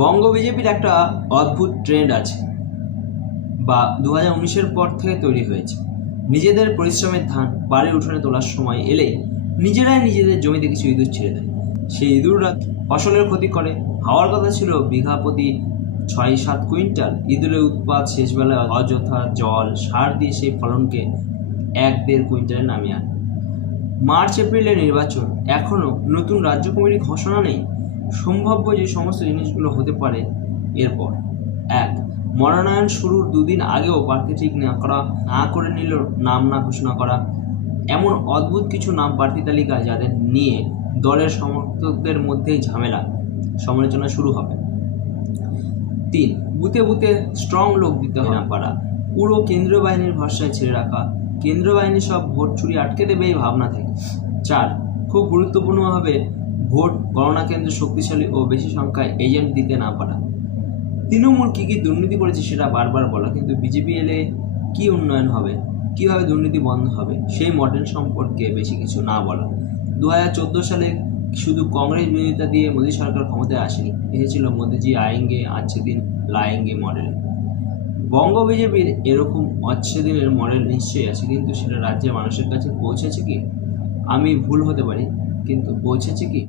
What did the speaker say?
বঙ্গ বিজেপির একটা অদ্ভুত ট্রেন্ড আছে, বা 2019-এর পর থেকে তৈরি হয়েছে। নিজেদের পরিশ্রমের ধান বাড়ির উঠোনে তোলার সময় এলেই নিজেরাই নিজেদের জমিতে কিছু ইঁদুর ছেড়ে দেয়। সেই ইঁদুররা ফসলের ক্ষতি করে। হওয়ার কথা ছিল বিঘা প্রতি 6-7 কুইন্টাল। ইঁদুরের উৎপাত শেষবেলায় অযথা জল সার দিয়ে সেই ফলনকে 1-1.5 কুইন্টালে নামিয়ে আনে। মার্চ এপ্রিলের নির্বাচন, এখনও নতুন রাজ্য কমিটির ঘোষণা নেই। সম্ভাব্য যে সমস্ত জিনিসগুলো হতে পারে এরপর: 1. মনোনয়ন শুরুর 2 দিন আগেও প্রার্থী ঠিক না করে নিল নাম না ঘোষণা করা। এমন অদ্ভুত কিছু নাম প্রার্থী তালিকায় যাদের নিয়ে দলের সমর্থকদের মধ্যেই ঝামেলা, সমালোচনা শুরু হবে। 3. বুথে বুথে স্ট্রং লোক দিতে না পারা, পুরো কেন্দ্রীয় বাহিনীর ভরসায় ছেড়ে রাখা। কেন্দ্রীয় বাহিনী সব ভোট চুরি আটকে দেবে এই ভাবনা থেকে। 4. খুব গুরুত্বপূর্ণভাবে ভোট গণনা কেন্দ্র শক্তিশালী ও বেশি সংখ্যায় এজেন্ট দিতে না পারা। তৃণমূল কী দুর্নীতি করেছে সেটা বারবার বলা, কিন্তু বিজেপি এলে কী উন্নয়ন হবে, কীভাবে দুর্নীতি বন্ধ হবে সেই মডেল সম্পর্কে বেশি কিছু না বলা। 2014 সালে শুধু কংগ্রেস বিরোধিতা দিয়ে মোদী সরকার ক্ষমতায় আসেনি, এসেছিল মোদিজি আয়েঙ্গে আচ্ছে দিন লায়েঙ্গে মডেল। বঙ্গ বিজেপির এরকম আচ্ছে দিনের মডেল নিশ্চয়ই আছে, কিন্তু সেটা রাজ্যের মানুষের কাছে পৌঁছেছে কি? আমি ভুল হতে পারি, কিন্তু পৌঁছেছে কি?